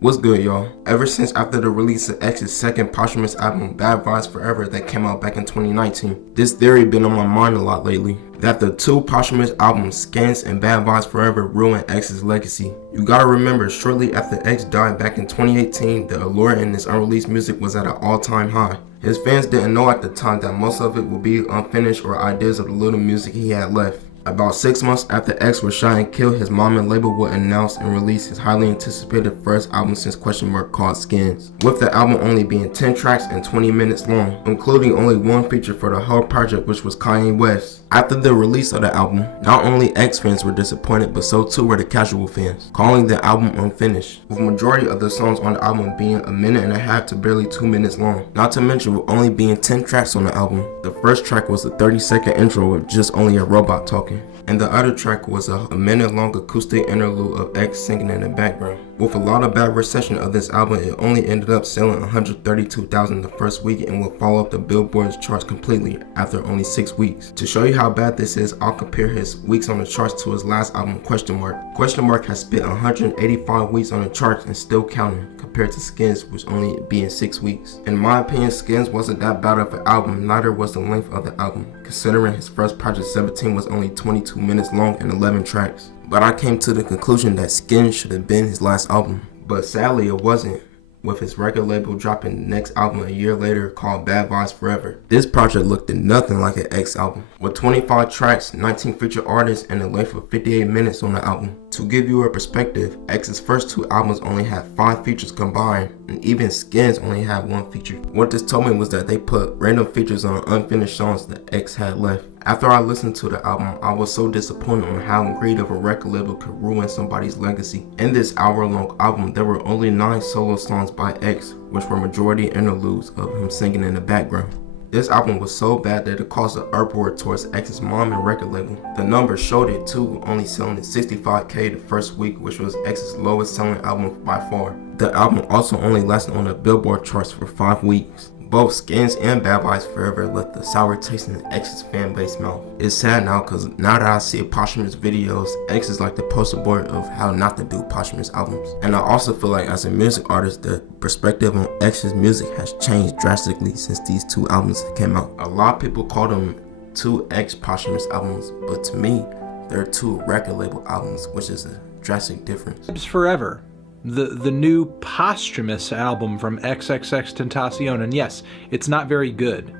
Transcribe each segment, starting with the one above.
What's good, y'all? Ever since after the release of X's second posthumous album, Bad Vibes Forever, that came out back in 2019, this theory been on my mind a lot lately, that the two posthumous albums, Skins and Bad Vibes Forever, ruined X's legacy. You gotta remember, shortly after X died back in 2018, the allure in his unreleased music was at an all-time high. His fans didn't know at the time that most of it would be unfinished or ideas of the little music he had left. About 6 months after X was shot and killed, his mom and label would announce and release his highly anticipated first album since called Skins, with the album only being 10 tracks and 20 minutes long, including only one feature for the whole project, which was Kanye West. After the release of the album, not only X fans were disappointed, but so too were the casual fans, calling the album unfinished, with majority of the songs on the album being a minute and a half to barely 2 minutes long, not to mention with only being 10 tracks on the album. The first track was a 30-second intro with just only a robot talking, and the other track was a minute-long acoustic interlude of X singing in the background. With a lot of bad reception of this album, it only ended up selling 132,000 the first week and will fall off the Billboard's charts completely after only 6 weeks. To show you how bad this is, I'll compare his weeks on the charts to his last album, Question Mark has spent 185 weeks on the charts and still counting, compared to Skins, which only being 6 weeks. In my opinion, Skins wasn't that bad of an album, neither was the length of the album, considering his first project 17 was only 22 minutes long and 11 tracks. But I came to the conclusion that Skins should have been his last album. But sadly it wasn't, with his record label dropping the next album a year later called Bad Vibes Forever. This project looked nothing like an X album, with 25 tracks, 19 featured artists, and a length of 58 minutes on the album. To give you a perspective, X's first 2 albums only had 5 features combined, and even Skins only had 1 feature. What this told me was that they put random features on unfinished songs that X had left. After I listened to the album, I was so disappointed on how greed of a record label could ruin somebody's legacy. In this hour-long album, there were only 9 solo songs by X, which were majority interludes of him singing in the background. This album was so bad that it caused an uproar towards X's mom and record label. The numbers showed it too, only selling at 65K the first week, which was X's lowest selling album by far. The album also only lasted on the Billboard charts for 5 weeks. Both Skins and Bad Vibes Forever left a sour taste in X's fan base mouth. It's sad now, cause now that I see posthumous videos, X is like the poster boy of how not to do posthumous albums. And I also feel like as a music artist, the perspective on X's music has changed drastically since these 2 albums came out. A lot of people call them 2 X posthumous albums, but to me, they're 2 record label albums, which is a drastic difference. Forever. The new posthumous album from XXXtentacion, and yes, it's not very good.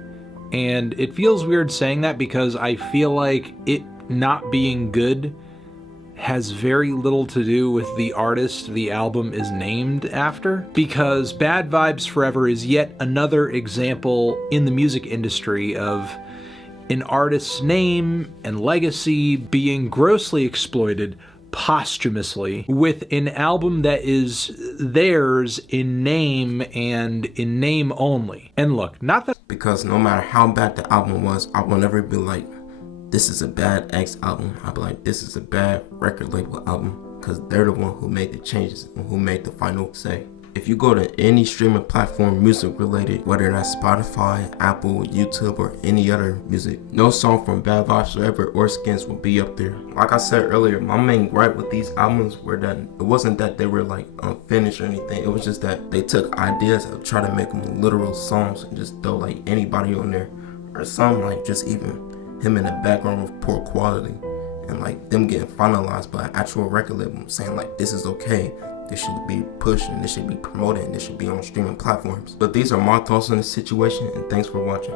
And it feels weird saying that because I feel like it not being good has very little to do with the artist the album is named after, because Bad Vibes Forever is yet another example in the music industry of an artist's name and legacy being grossly exploited posthumously with an album that is theirs in name and in name only. And look, not that because no matter how bad the album was, I will never be like, this is a bad X album. I'll be like, this is a bad record label album, because they're the one who made the changes and who made the final say. If you go to any streaming platform music related, whether that's Spotify, Apple, YouTube, or any other music, no song from Bad Vibes Forever or Skins will be up there. Like I said earlier, my main gripe with these albums were that it wasn't that they were like unfinished or anything, it was just that they took ideas and tried to make them literal songs and just throw like anybody on there, or some like just even him in the background with poor quality, and like them getting finalized by an actual record label saying like, this is okay, this should be pushed and this should be promoted and this should be on streaming platforms. But these are my thoughts on the situation, and thanks for watching.